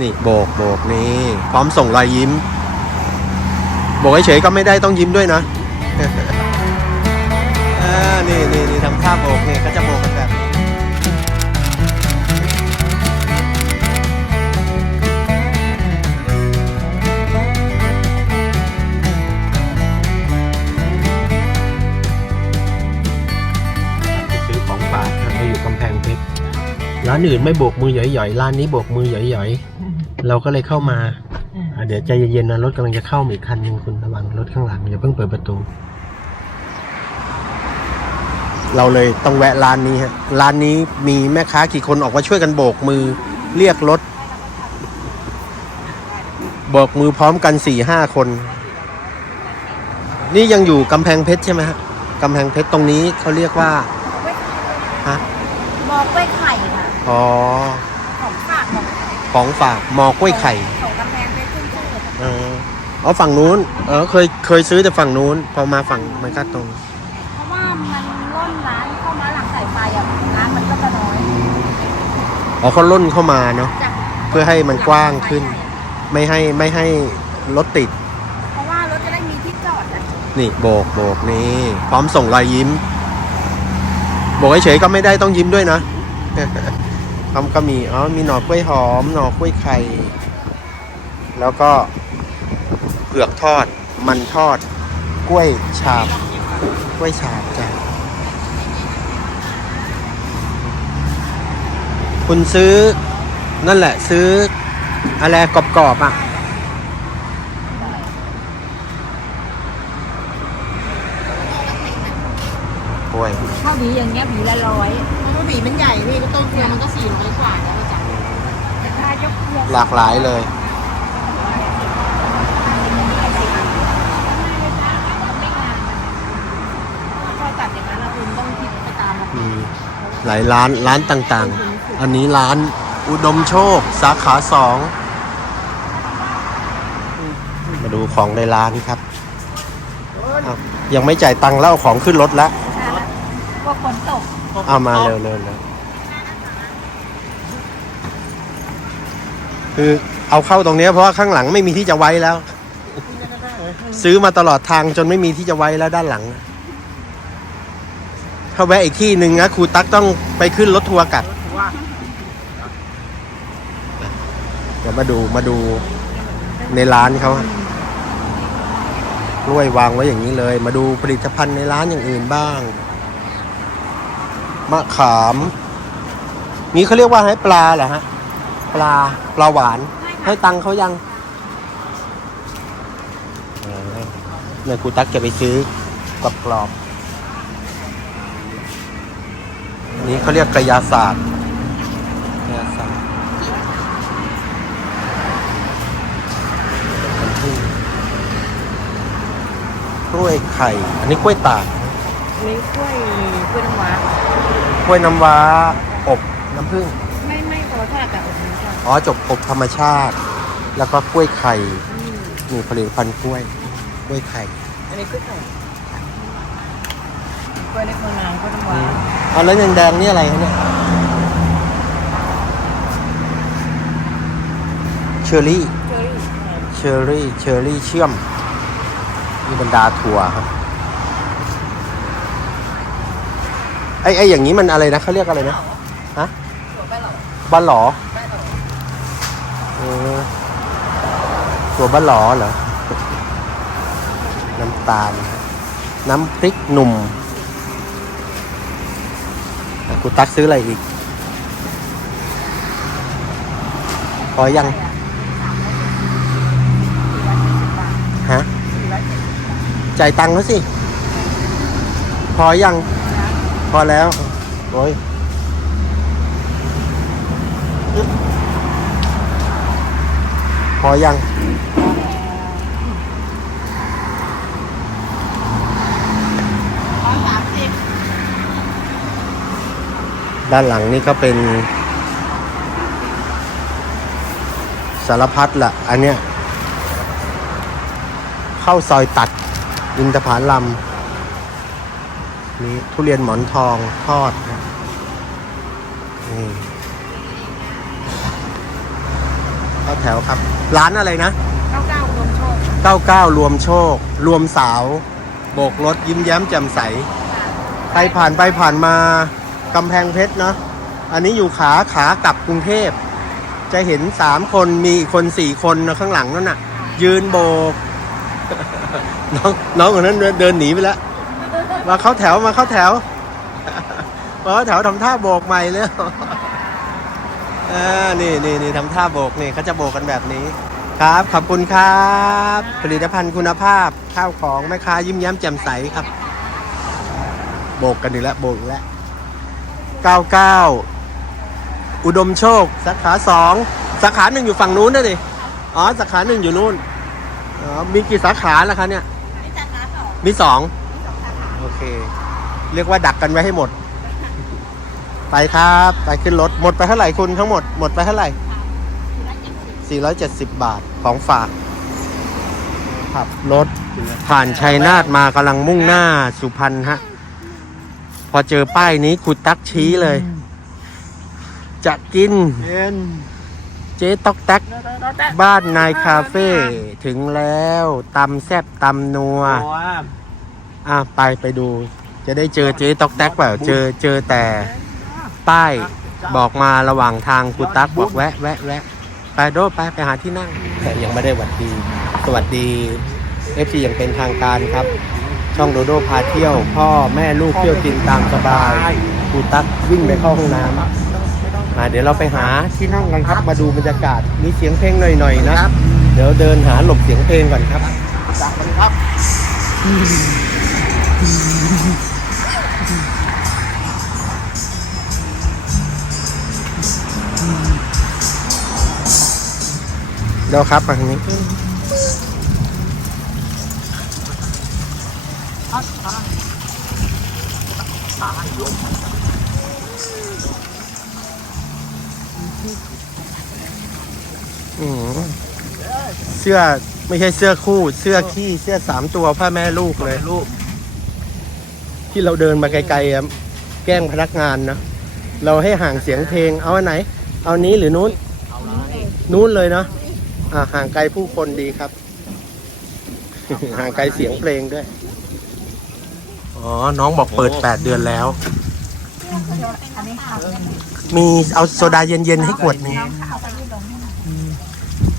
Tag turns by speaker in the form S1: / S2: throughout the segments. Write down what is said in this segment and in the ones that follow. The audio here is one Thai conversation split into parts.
S1: นี่โบกโบกนี่ พร้อมส่งรอยยิ้ม โบกเฉยก็ไม่ได้ต้องยิ้มด้วยนะนี่นี่นี่ทำท่าโบกนี่ก็จะโบกกันแบบนี้ไปซื้อของฝากเราอยู่กำแพงเพชรร้านอื่นไม่โบกมือหย่อยๆร้านนี้โบกมือหย่อยๆ เราก็เลยเข้ามาอะเดี๋ยวใจเย็นๆนะรถกำลังจะเข้ามาอีกคันหนึงคุณระวังรถข้างหลังอย่าเพิ่งเปิดประตู เราเลยต้องแวะร้านนี้ฮะร้านนี้มีแม่ค้ากี่คนออกมาช่วยกันโบกมือเรียกรถโบกมือพร้อมกันสี่ห้าคน นี่ยังอยู่กำแพงเพชรใช่ไหมฮะกำแพงเพชรตรงนี้เขาเรียกว่าฮะ
S2: บอกกล้วยไข่ค่ะ
S1: อ๋อ
S2: ของฝาก ของ
S1: ของฝากมอกล้วยไข่
S2: ของกำแพงเพชรขึ้นชื่อ
S1: เอออ๋อฝั่งนู้นเออเคยเคยซื้อแต่ฝั่งนู้น พอมาฝั่งมันก็ตรง
S2: เพราะว่ามันร่นร้านเข้ามาหลังสายไฟอะร้านมันก็จะน้อย
S1: อ๋อเขาล่นเข้ามาเนาะ
S2: จาก
S1: เพื่อให้มันกว้างขึ้น ไม่ให้ไม่ให้รถติด
S2: เพราะว่ารถจะได้มีที่จอดนะ
S1: นี่โบกโบกนี่ พร้อมส่งรอยยิ้ม โบกเฉยๆก็ไม่ได้ต้องยิ้มด้วยนะ ทำก็มีอ๋อมีหน่อกล้วยหอม หน่อกล้วยไข่ แล้วก็เผือกทอด มันทอด กล้วยฉาบ กล้วยฉาบจ้ะคุณซื้อ นั่นแหละ ซื้อ อะไรกรอบๆอะกล้วย
S2: ถ้าหวีอย่างเงี้ยหวีละร้อย
S3: เพราะว่าหวีมันใหญ่พี่ก็ต้นเกลือมันก็สี่ร้อยกว่าแล้วจ้ะ
S2: ถ้ายกเทียบ
S1: หลากหลายเลย
S2: พอตัดอย่างนั้นเราคุณต้องคิดไปตามราคา
S1: มีหลายร้านร้านต่างๆ อันนี้ร้านอุดมโชค สาขาสอง มาดูของในร้านครับอ้าวยังไม่จ่ายตังค์แล้วเอาของขึ้นรถแล้ว
S2: พวกฝนตก
S1: เอามาเร็วเร็วเร็วคือเอาเข้าตรงเนี้ยเพราะว่าข้างหลังไม่มีที่จะไว้แล้ว ซื้อมาตลอดทางจนไม่มีที่จะไว้แล้วด้านหลัง ถ้าแวะอีกที่หนึ่งนะครูตั๊กต้องไปขึ้นรถทัวร์กลับเดี๋ยวมาดูมาดูในร้านเขากล้วยวางไว้อย่างนี้เลย มาดูผลิตภัณฑ์ในร้านอย่างอื่นบ้าง มะขาม นี่เขาเรียกว่าให้ปลาเหรอฮะ ปลาปลาหวาน ให้ตังค์เขายังเออเนี่ยครูตั๊กจะไปซื้อกรอบกรอบๆนี่เขาเรียกกระยาศาสตร์กระยาศาสตร์กล้วยไข่ อันนี้กล้วยตาก
S2: มีกล้วยกล้วยน้ำว้าก
S1: ล้วยน้ำว้าอบน้ำผึ้ง
S2: ไม่ไม่พอทอดกับอบน้ำตาล
S1: อ๋อจบอบธรรมชาติ แล้วก็กล้วยไข่นี่ผลิตภัณฑ์กล้วย กล้วยไข่
S2: อันนี้กล้วยไข่กล้วยเล็กมะนาวกล้วยน้ำว้า
S1: เอาแล้วแดงๆนี่อะไรคะเนี่ยเชอร์รี่
S2: เชอรี่
S1: เชอร์รี่เชอร์รี่เชื่อมนี่บรรดาถั่วครับ ไอ้ไอ้อย่างนี้มันอะไรนะเขาเรียกอะไรนะฮะบ้านหลอเออตัวบ้านหลอเหรอน้ำตาล น้ำพริกหนุ่มกูตักซื้ออะไรอีกพอยังฮะจ่ายตังค์เขาสิ พอยัง พอแล้วโอ้ยพอยัง
S3: ร้อสามสิบ
S1: ด้านหลังนี่ก็เป็น สารพัดละอันเนี้ย เข้าซอยตัด อินทผาลัม นี่ทุเรียนหมอนทองทอดนะนี่เข้าแถวครับ ร้านอะไรนะ
S3: เก้าเก้าอุดมโชค
S1: 99 รวมโชค รวมสาว โบกรถยิ้มแย้มแจ่มใส ใครผ่านไปผ่านมากำแพงเพชรเนาะอันนี้อยู่ขาขากลับกรุงเทพ จะเห็นสามคนมีอีกคนสี่คนนะข้างหลังนั่นน่ะ ยืนโบก น้องน้องคนนั้นเดินหนีไปแล้ว มาเข้าแถวมาเข้าแถวมาเข้าแถวทำท่าโบกใหม่เลยอ่านี่นี่นี่ทำท่าโบกนี่เขาจะโบกกันแบบนี้ ครับ ขอบคุณครับ ผลิตภัณฑ์คุณภาพข้าวของแม่ค้ายิ้มแย้มแจ่มใสครับ โบกกันอีกแล้วโบกอีกแล้ว99 อุดมโชค สาขาสองสาขาหนึ่งอยู่ฝั่งนู้นนะดิอ๋อสาขาหนึ่งอยู่นู่นอ๋อมีกี่สาขาแล้วคะเนี่ย
S2: นี่จากร้านสอง
S1: มีสอง
S2: มีสองสาขา
S1: โอเค เรียกว่าดักกันไว้ให้หมด ไปครับ ไปขึ้นรถ หมดไปเท่าไหร่คุณทั้งหมด หมดไปเท่าไหร่
S2: คือร้านเจ็ดสิบ
S1: 470 บาทของฝาก ขับรถผ่านชัยนาทมากำลังมุ่งหน้าสุพรรณฮะ พอเจอป้ายนี้คุณตักชี้เลย จะกิน เจ๊ต๊อกแต๊กบ้านนายคาเฟ่ถึงแล้วตำแซบตำนัว อะไปไปดู จะได้เจอเจ๊ต๊อกแต๊กเปล่าเจอเจอแต่ป้ายบอกมาระหว่างทางกูตักบอกแวะแวะแวะไปโดดไปไปหาที่นั่ง แต่ยังไม่ได้หวัดดี สวัสดีเอฟซีอย่างเป็นทางการครับ ช่องโดโดพาเที่ยว พ่อแม่ลูกเที่ยวกินตามสบายกูตักวิ่งไปเข้าห้องน้ำอะเดี๋ยวเราไปหาที่นั่งกันครับ มาดูบรรยากาศมีเสียงเพลงหน่อยๆนะเดี๋ยวเดินหาหลบเสียงเพลงก่อนครับ เดี๋ยวครับทางนี้เสื้อไม่ใช่เสื้อคู่ เสื้อขี้ เสื้อสามตัวพ่อแม่ลูกเลยลูก ที่เราเดินมาไกลๆอะแกล้งพนักงานนะเราให้ห่างเสียงเพลงเอาอันไหน เอานี้หรือนู้นนู้นเลยเนาะอ่าห่างไกลผู้คนดีครับ ห่างไกลเสียงเพลงด้วย อ๋อ น้องบอกเปิดแปดเดือนแล้ว
S2: อันนี้ค่ะ
S1: มีเอาโซดาเย็นๆให้ขวดหนึง
S2: เอาไปยืดลงให้หน่อย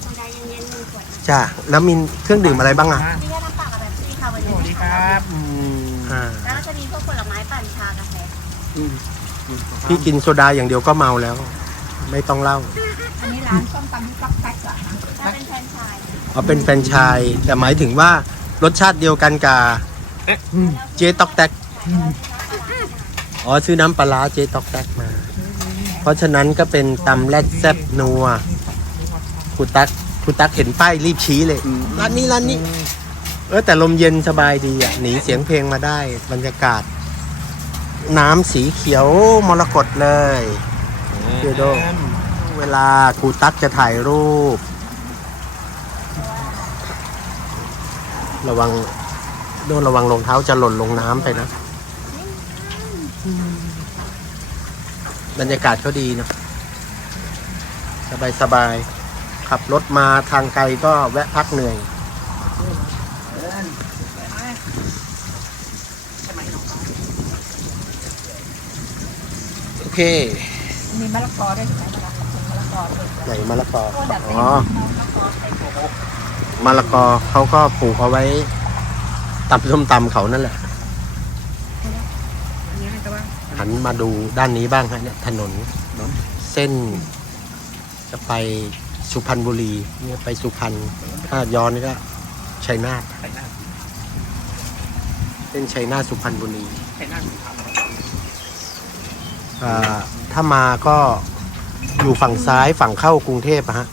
S2: โซดาเย็นๆหนึ่งขวด
S1: จ้ะแล้วมีเครื่องดื่มอะไรบ้างอะ
S2: นี่ก็น้ำเปล่ากับแบบซี่ค่ะวัน
S3: ส
S2: นี้
S3: วัสดีครับ
S1: อ่า
S2: แล้วก็จะมีพวกผลไม้ปั่นชากาแฟ
S1: พี่กินโซดาอย่างเดียวก็เมาแล้ว ไม่ต้องเล่า
S2: อันนี้ร้านส้มตำที่ก๊อกแป๊กเหรอคะถ้าเป็นแฟรนไชส์
S1: เอาเป็นแฟรนไชายแต่หมายถึงว่ารสชาติเดียวกันกับเจ๊ตอกแตกอ๋อซื้อน้ำปลาร้าเจ๊ตอกแตกมา เพราะฉะนั้นก็เป็นตำแรดแซบนัวคุณตักคุณตักเห็นป้ายรีบชี้เลยร้านนี้ร้านนี้เออแต่ลมเย็นสบายดีอะหนีเสียงเพลงมาได้บรรยากาศ น้ำสีเขียวมรกตเลยเดโดเวลาครูตั๊กจะถ่ายรูป ระวังโดนระวังรองเท้าจะหล่นลงน้ำไปนะ บรรยากาศก็ดีเนอะสบายสบายๆขับรถมาทางไกลก็แวะพักเหนื่อย เค
S2: มีมะละกอด้วยใช่ไหมมะละกอมะละกอด้วย
S1: ไหนมะละกอ
S2: โอ้แบบเป็น
S1: อ๋อ
S2: มะละกอใส่ถั่ว
S1: มะละกอเขาก็ปลูกเอาไว้ตำส้มตำเขานั่นแหละ หันมาดูด้านนี้บ้างฮะเนี่ยถนน เส้น จะไปสุพรรณบุรีเนี่ยไปสุพรรณถ้าย้อนนี่ก็ชัยนาทเส้นชัยนาทสุพรรณบุรีอ่า ถ้ามาก็อยู่ฝั่งซ้ายฝั่งเข้ากรุงเทพอะฮะ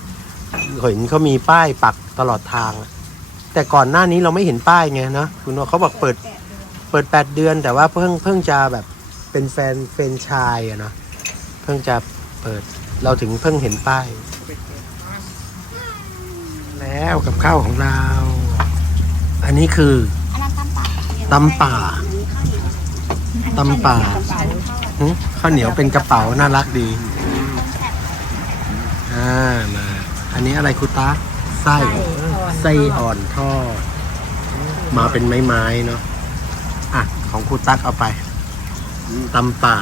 S1: เห็นเขามีป้ายปักตลอดทางอะแต่ก่อนหน้านี้เราไม่เห็นป้ายไงนะคุณว่าเขาบอกเปิดเปิดแปดเดือน แต่ว่าเพิ่งเพิ่งจะแบบเป็นแฟนเฟรนไชายอะเนาะเพิ่งจะเปิดเราถึงเพิ่งเห็นป้าย แล้วกับข้าวของเรา อันนี้คือ
S2: อันนั้นตำป่า
S1: ตำป่าตำป่า หึข้าวเหนียวเป็นกระเป๋าน่ารักดี อ่ามา อันอันนี้อะไรครูตาไส้ไส้อ่อนทอด มาเป็นไม้ๆเนาะ อะ ของครูตักเอาไปตำป่า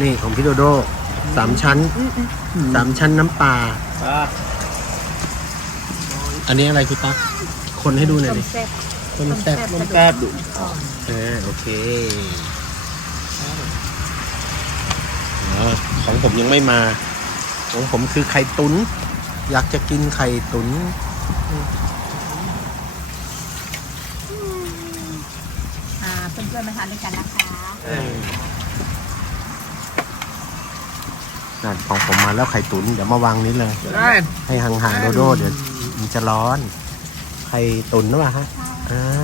S1: นี่ของพี่โดโดสามชั้นสามชั้นน้ำปลา อันนี้อะไรครูตักคนให้ดูหน่อยดิ
S2: แซ่บ
S1: คนแซ่บ
S3: มันแป๊บดู
S1: เออโอเคอ๋อ ของผมยังไม่มา ของผมคือไข่ตุน อยากจะกินไข่ตุน
S2: อ่าเพื่อนๆมาทานด้วยกันนะคะ
S1: นั่นของผมมาแล้วไข่ตุน เดี๋ยวมาวางนี้เลย
S3: ได้
S1: ให้ห่างๆโดโดเดี๋ยวมันจะร้อน ไข่ตุนหรือเปล่าฮะอ่า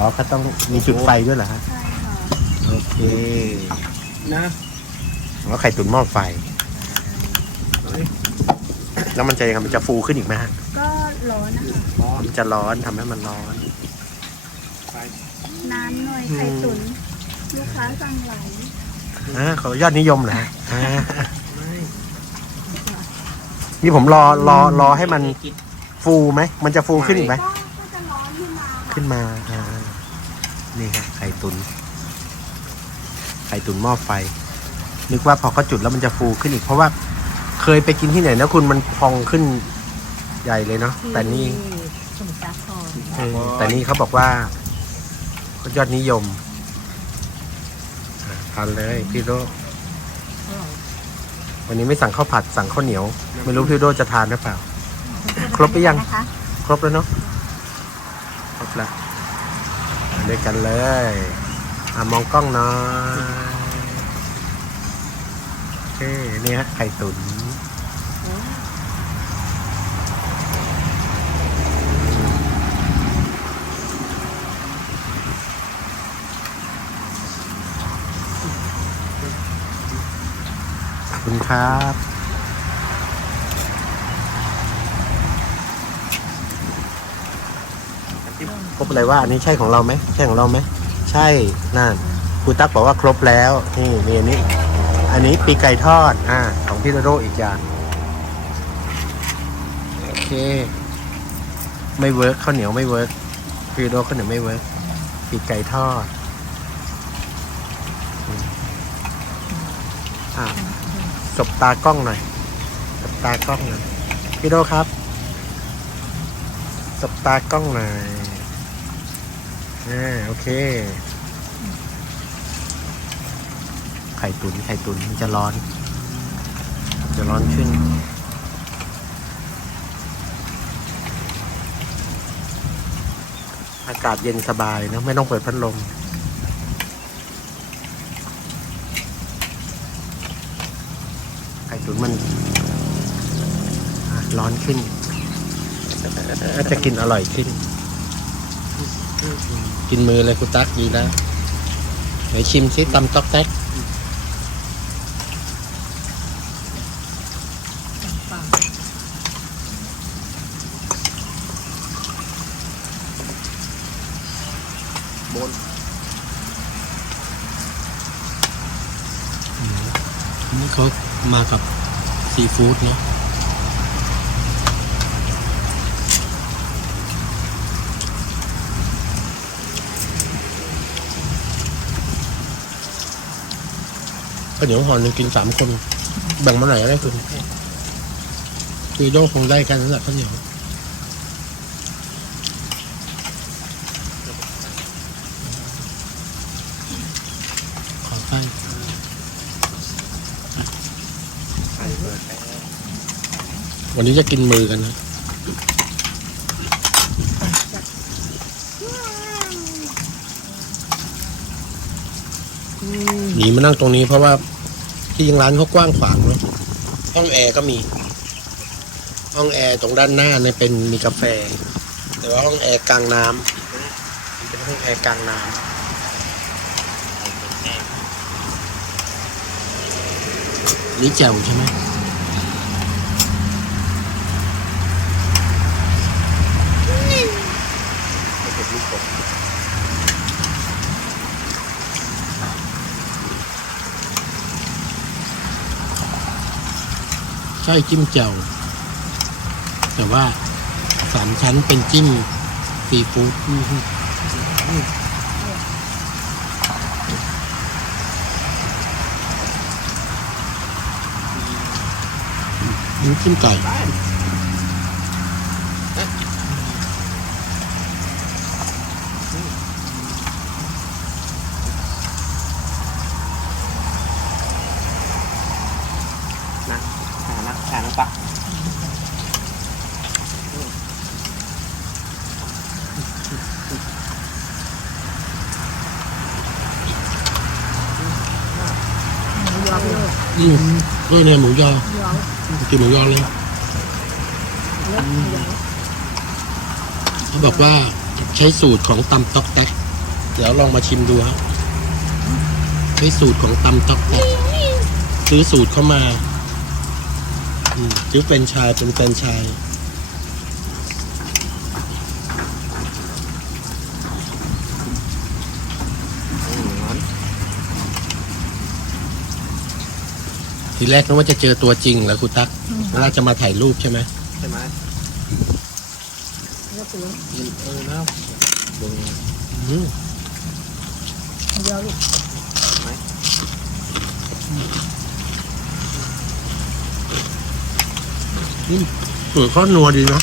S1: อ๋อก็ต้องมีจุดไฟด้วยเหรอฮะ
S2: ใช่ค่ะ
S1: โอเค
S3: นะ
S1: แล้วไข่ตุ๋นหม้อไฟ แล้วมันจะยังไงมันจะฟูขึ้นอีกไหมฮะ
S2: ก็ร้อนนะคะ
S1: มันจะร้อนทำให้มันร้อน
S2: นานหน่อยไข่ตุ๋นลูกค้าสั่งไหล
S1: อ่าเขายอดนิยมเหรอฮะอ่านี่ผมรอรอรอให้มันฟูไหมมันจะฟูขึ้นอีกไหม
S2: ก็ก็จะร้อนขึ้นมาค่ะ
S1: ขึ้นมาอ่า นี่ครับไข่ตุน ไข่ตุนหม้อไฟ นึกว่าพอเขาจุดแล้วมันจะฟูขึ้นอีก เพราะว่าเคยไปกินที่ไหนนะคุณมันพองขึ้นใหญ่เลยเนาะแต่นี่
S2: สมุทรสาคร
S1: เออแต่นี่เขาบอกว่าก็ยอดนิยมอะทานเลยพี่โดวันนี้ไม่สั่งข้าวผัดสั่งข้าวเหนียว ไม่รู้พี่โดจะทานหรือเปล่า ครบหรือยัง
S2: นะคะ
S1: ครบแล้วเนาะ ครบแล้วทาน ด้วยกันเลยอะมองกล้องหน่อยโอเคนี่ฮะไข่ตุ๋นขอบคุณครับ ครบอะไรว่าอันนี้ใช่ของเราไหมใช่ของเราไหมใช่นั่นครูตั๊กบอกว่าครบแล้วนี่นี่อันนี้ อันนี้ปีไก่ทอดอ่าของพี่โดโดอีกอย่างโอเค ไม่เวิร์กข้าวเหนียวไม่เวิร์กพี่โดโดข้าวเหนียวไม่เวิร์กปีไก่ทอดอ่าสบตากล้องหน่อยสบตากล้องหน่อยพี่โดครับสบตากล้องหน่อย อ่าโอเค ไข่ตุนไข่ตุนมันจะร้อน จะร้อนขึ้น อากาศเย็นสบายนะไม่ต้องเปิดพัดลมไข่ตุนมันร้อนขึ้น จะกินอร่อยขึ้น กินมือเลยคุณตั๊กดีแล้วไหนชิมซิตำต๊อกแต๊กบนนี่เขามากับซีฟู้ดเนาะ ข้าวเหนียวห่อหนึ่งกินสามคน แบ่งมาไหนอยได้คุณคือโดคงได้กันนั่นแหละข้าวเหนียวขอไส้วันนี้จะกินมือกันนะหนีมานั่งตรงนี้เพราะว่า ที่ยังร้านเขากว้างขวางเนาะห้องแอร์ก็มี ห้องแอร์ตรงด้านหน้าเนี่ยเป็นมีกาแฟ แต่ว่าห้องแอร์กลางน้ำมันเป็นห้องแอร์กลางน้ำนี่แจ่วใช่ไหม ใช่จิ้มเจ่วแต่ว่าสามชั้นเป็นจิ้มซีฟู้ดน้ำจิ้มไก่
S4: นะหานะหาน้ำปลา
S2: หมูยอ ไปเลย
S1: อืมด้วยเนี่ยหมูยอ
S2: หมูยอ
S1: กินหมูยอเลย
S2: เยอะหมูยอ
S1: เขาบอกว่าใช้สูตรของตำต๊อกแต๊กเดี๋ยวลองมาชิมดูฮะใช้สูตรของตำต๊อกแต๊กซื้อสูตรเข้ามาอืมซื้อเป็นไชายเป็นแฟรนไชาย ทีแรกนึกว่าจะเจอตัวจริงเหรอคุณตั๊กเวลาจะมาถ่ายรูปใช่ไหม
S4: ใช่ไหม
S2: เยอะไปเลย
S4: เออแล้ว
S1: อืม
S2: หมูยอลูก
S1: สูตรข้อนัวดีนะ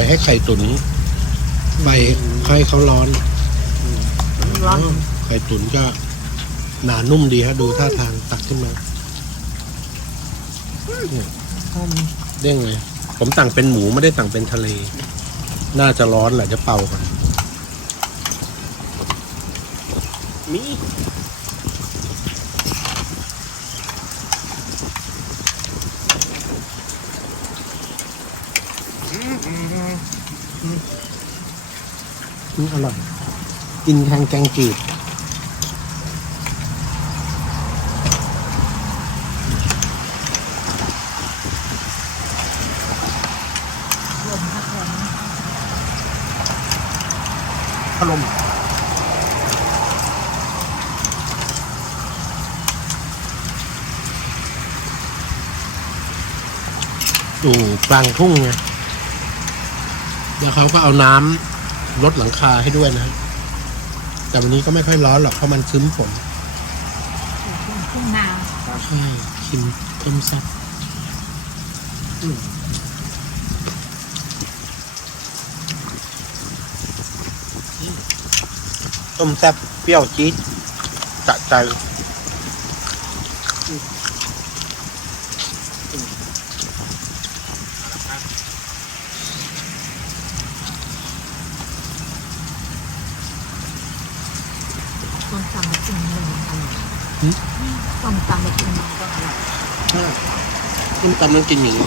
S1: อยให้ไข่ตุ๋นไปให้เขาร้อน
S2: ร้อน
S1: ไข่ตุ๋นก็หนานุ่มดีฮะ ดูท่าทางตักขึ้นมาเนี่ยเด้งเลย ผมสั่งเป็นหมูไม่ได้สั่งเป็นทะเล น่าจะร้อนแหละจะเป่าก่อน
S4: มี
S1: อืมอร่อย กินแทงแกงจืด
S4: พัดลม
S1: อยู่กลางทุ่งไง แล้วเขาก็เอาน้ำลดหลังคาให้ด้วยนะแต่วันนี้ก็ไม่ค่อยร้อนหรอกเพราะมันครึ้มฝน
S2: ทุ่งนา
S1: ใช่ชิมต้มซับอืม
S4: ต้มแซ่บเปรี้ยวจี๊ดสะใจ
S2: ต้มตำมากินหนึ่งอัน ต้มตำมากินหนึ่งก็อร่อย
S1: ใช่ต้มตำต้องกินอย่างนี้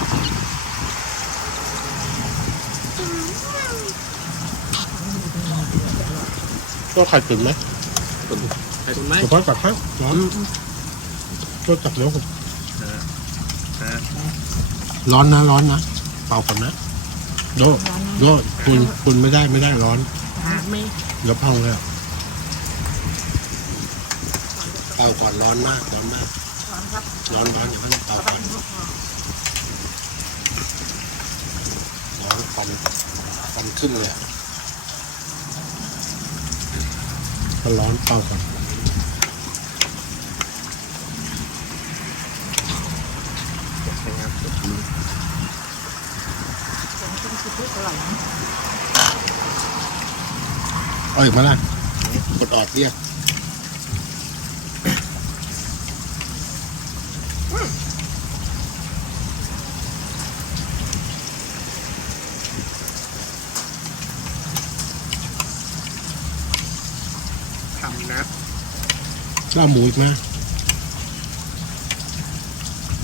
S1: ก็ไข่ตุ๋นไหม
S4: ไปคุณไหม
S1: เดี๋ยวพ่อตักให้ร้อนก็ตักแล้วผมร้อนนะร้อนนะเป่าก่อนนะโดโดคุณคุณไม่ได้ไม่ได้ร้อน
S2: ไม่
S1: เดี๋ยวพังเลยอะเป่าก่อนร้อนมากร้อนมาก
S2: ร้อนครับ
S1: ร้อนร้อนอย่าเพิ่งเป่าก่อนร้อนควันควันขึ้นเลยอะถ้าร้อนเป่าก่อน
S2: อร่อยนะ
S1: เอาอีกมาละกดออดเรียก เล่าหมูอีกมาก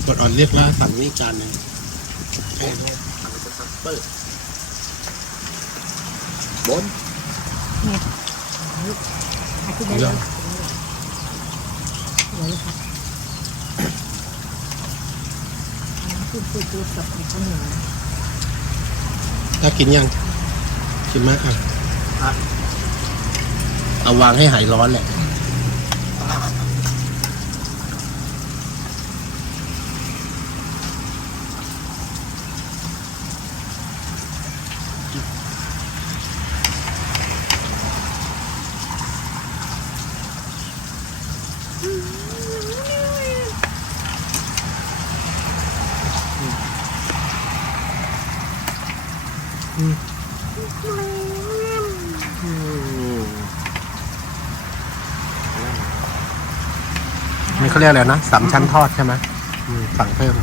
S1: กดออดเรียกแล้วสั่งนี่จานหนึ่ง
S4: บน
S2: อาทิตย์ได้เลยเดี๋ยวเลยครับ
S3: พูดพูดพูดกับข้าวเหนียว
S4: ถ้ากินยังชิมไหมอะเอาวางให้หายร้อนแหละ เขาเรียกอะไรนะสามชั้นทอดใช่ไหมอืมสั่งเพิ่ม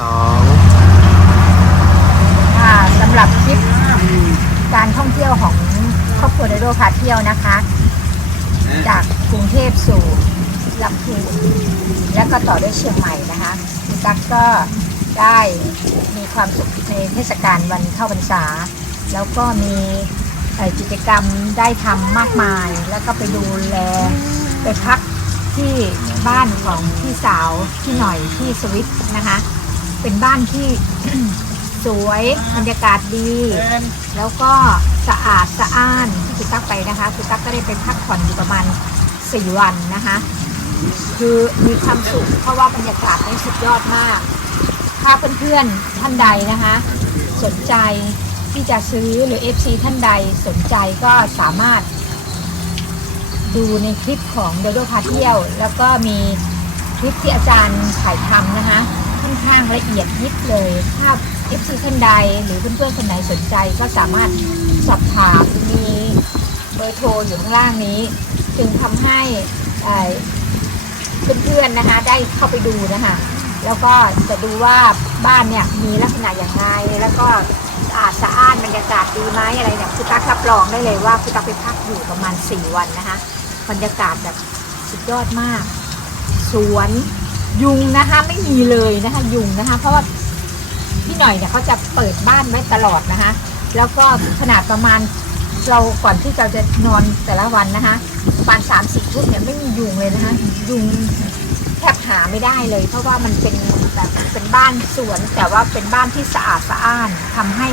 S4: สอง
S2: ค่ะสำหรับทริปการท่องเที่ยวของครอบครัวไดโดพาเที่ยวนะคะ จากกรุงเทพสู่ลำพูนแล้วก็ต่อด้วยเชียงใหม่นะคะคุณตั๊กก็ได้มีความสุขในเทศกาลวันเข้าพรรษา แล้วก็มีเอ่อกิจกรรมได้ทำมากมาย แล้วก็ไปดูแล ไปพัก ที่บ้านของพี่สาวพี่หน่อยที่สวิตนะคะ เป็นบ้านที่ สวยบรรยากาศดี แล้วก็สะอาดสะอ้านที่คุณตั๊กไปนะคะคุณตั๊กก็ได้ไปพักผ่อนอยู่ประมาณ4วันนะคะ คือมีความสุขเพราะว่าบรรยากาศนี่สุดยอดมาก ถ้าเพื่อนๆท่านใดนะคะ สนใจที่จะซื้อหรือ FC ท่านใดสนใจก็สามารถ ดูในคลิปของโดโดพาเที่ยว แล้วก็มีคลิปที่อาจารย์ถ่ายทำนะคะ ค่อนข้างละเอียดยิบเลยถ้า FC ท่านใดหรือเพื่อนๆคนไหนสนใจก็สามารถสอบถามมีเบอร์โทรอยู่ข้างล่างนี้ จึงทำให้เพื่อนๆนะคะได้เข้าไปดูนะคะแล้วก็จะดูว่าบ้านเนี่ยมีลักษณะอย่างไรแล้วก็สะอาดสะอ้านบรรยากาศดีไหมอะไรเนี่ยคุณตักรับรองได้เลยว่าคุณตักไปพักอยู่ประมาณ 4 วันนะคะ บรรยากาศแบบสุดยอดมาก สวนยุงนะคะไม่มีเลยนะคะ ยุงนะคะ เพราะว่าพี่หน่อยเนี่ยเขาจะเปิดบ้านไว้ตลอดนะคะ แล้วก็ขนาดประมาณเราก่อนที่เราจะนอนแต่ละวันนะคะประมาณสามสี่ทุ่มเนี่ยไม่มียุงเลยนะคะ ยุงแทบหาไม่ได้เลย เพราะว่ามันเป็นแบบเป็นบ้านสวน แต่ว่าเป็นบ้านที่สะอาดสะอ้านทำให้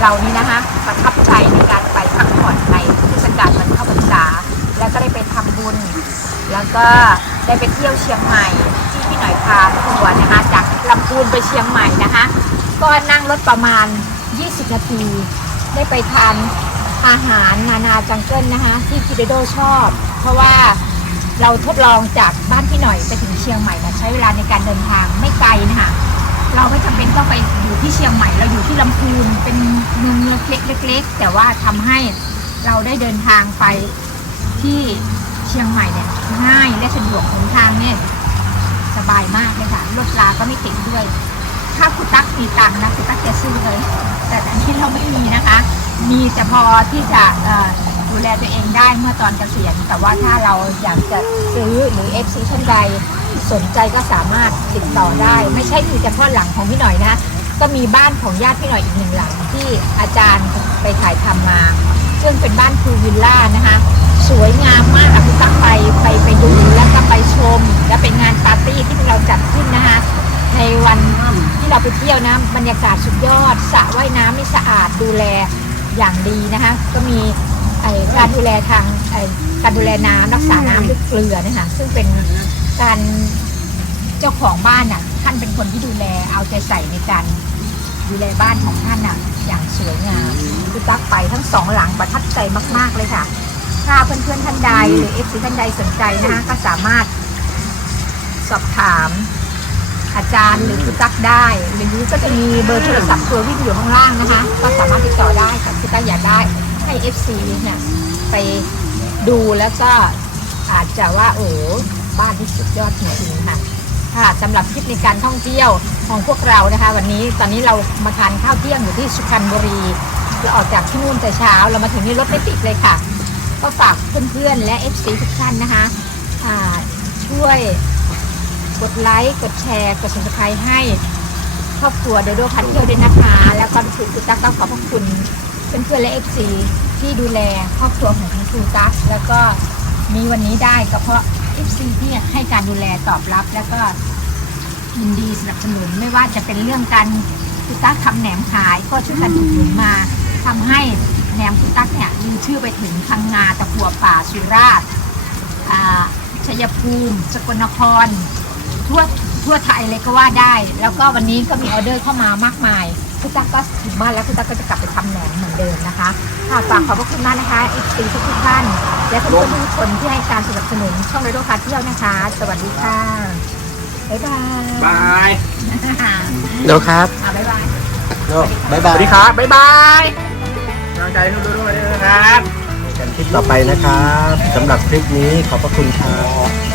S2: เรานี่นะคะประทับใจในการไปพักผ่อนในเทศกาลวันเข้าพรรษา แล้วก็ได้ไปทำบุญ แล้วก็ได้ไปเที่ยวเชียงใหม่ที่พี่หน่อยพาทัวร์นะคะ จากลำพูนไปเชียงใหม่นะคะ ก็นั่งรถประมาณ 20 นาที ได้ไปทานอาหารนานาจังเกิลนะคะ ที่คิเดโดชอบ เพราะว่าเราทดลองจากบ้านพี่หน่อยไปถึงเชียงใหม่นะใช้เวลาในการเดินทางไม่ไกลนะคะเราไม่จำเป็นต้องไปอยู่ที่เชียงใหม่ เราอยู่ที่ลำพูนเป็นเมืองเล็กๆเล็กๆแต่ว่าทำให้เราได้เดินทางไป ที่เชียงใหม่เนี่ยง่ายและสะดวกหนทางเนี่ยสบายมากเลยค่ะรถลาก็ไม่ติดด้วย ถ้าคุณตั๊กมีตังค์นะคุณตั๊กจะซื้อเลย แต่อันนี้เราไม่มีนะคะ มีแต่พอที่จะดูแลตัวเองได้เมื่อตอนเกษียณแต่ว่าถ้าเราอยากจะซื้อหรือ FC ท่านใดสนใจก็สามารถติดต่อได้ ไม่ใช่มีเฉพาะหลังของพี่หน่อยนะก็มีบ้านของญาติพี่หน่อยอีกหนึ่งหลังที่อาจารย์ไปถ่ายทำมา ซึ่งเป็นบ้านคูวิลล่านะคะ สวยงามมากค่ะคุณตั๊กไปไปไปดูแล้วก็ไปชม และเป็นงานปาร์ตี้ที่เราจัดขึ้นนะคะ ในวันที่เราไปเที่ยวนะบรรยากาศสุดยอดสระว่ายน้ำนี่สะอาดดูแลอย่างดีนะคะ ก็มีการดูแลทางการดูแลน้ำรักษาน้ำด้วยเกลือนะคะซึ่งเป็นการเจ้าของบ้านน่ะท่านเป็นคนที่ดูแลเอาใจใส่ในการดูแลบ้านของท่านน่ะอย่างสวยงามคือตักไปทั้งสองหลังประทับใจมาก ๆเลยค่ะ ถ้าเพื่อนๆท่านใดหรือเอฟซีท่านใดสนใจนะคะก็สามารถสอบถาม อาจารย์หรือคุณตั๊กได้ หรือก็จะมีเบอร์โทรศัพท์ตัววิ่งอยู่ข้างล่างนะคะ ก็สามารถติดต่อได้กับคุณตั๊กอยากได้ให้ FC เนี่ยไปดูแล้วก็อาจจะว่าโอ้บ้านที่สุดยอดจริงๆค่ะค่ะสำหรับทริปในการท่องเที่ยวของพวกเรานะคะ วันนี้ตอนนี้เรามาทานข้าวเที่ยงอยู่ที่สุพรรณบุรีเราออกจากที่นู่นแต่เช้าเรามาถึงนี่รถไม่ติดเลยค่ะ ก็ฝากเพื่อนๆและ FC ทุกท่านนะคะช่วยกดไลค์กดแชร์กด subscribe ให้ครอบครัวโดโดพันเที่ยวด้วยนะคะ แล้วก็คุณครูตั๊กต้องขอบพระคุณเพื่อนๆและ FC ที่ดูแลครอบครัวของคุณครูตั๊กแล้วก็มีวันนี้ได้ก็เพราะ FC ที่ให้การดูแลตอบรับ แล้วก็ยินดีสนับสนุนไม่ว่าจะเป็นเรื่องการคุณตั๊กทำแหนมขายก็ช่วยกันอุดหนุนมาทำให้ แหนมคุณตั๊กเนี่ยมีชื่อไปถึงพังงาตะกัวป่าสุราษฎร์อ่าชัยภูมิ สกลนคร ทั่วทั่วไทยเลยก็ว่าได้ แล้วก็วันนี้ก็มีออเดอร์เข้ามามากมายคุณตั๊กก็ถึงบ้านแล้วคุณตั๊กก็จะกลับไปทำแหนมเหมือนเดิมนะคะค่ะฝากขอบพระคุณมากนะคะอีกสีทุกๆท่าน และเพื่อนๆทุกคนที่ให้การสนับสนุนช่องเรโดพาเที่ยวนะคะ สวัสดีค่ะ บ๊ายบาย
S5: บาย
S1: เดี๋ยวครับ
S2: อ่าบ๊ายบาย
S1: โน่บ๊าย
S5: ส
S1: บาย
S5: วัสดีครับ บ๊ายบาย กำลังใจให้ทุกๆคนด้วยนะครับ
S1: กันคลิปต่อไปนะครับสำหรับคลิปนี้ขอบพระคุณครับ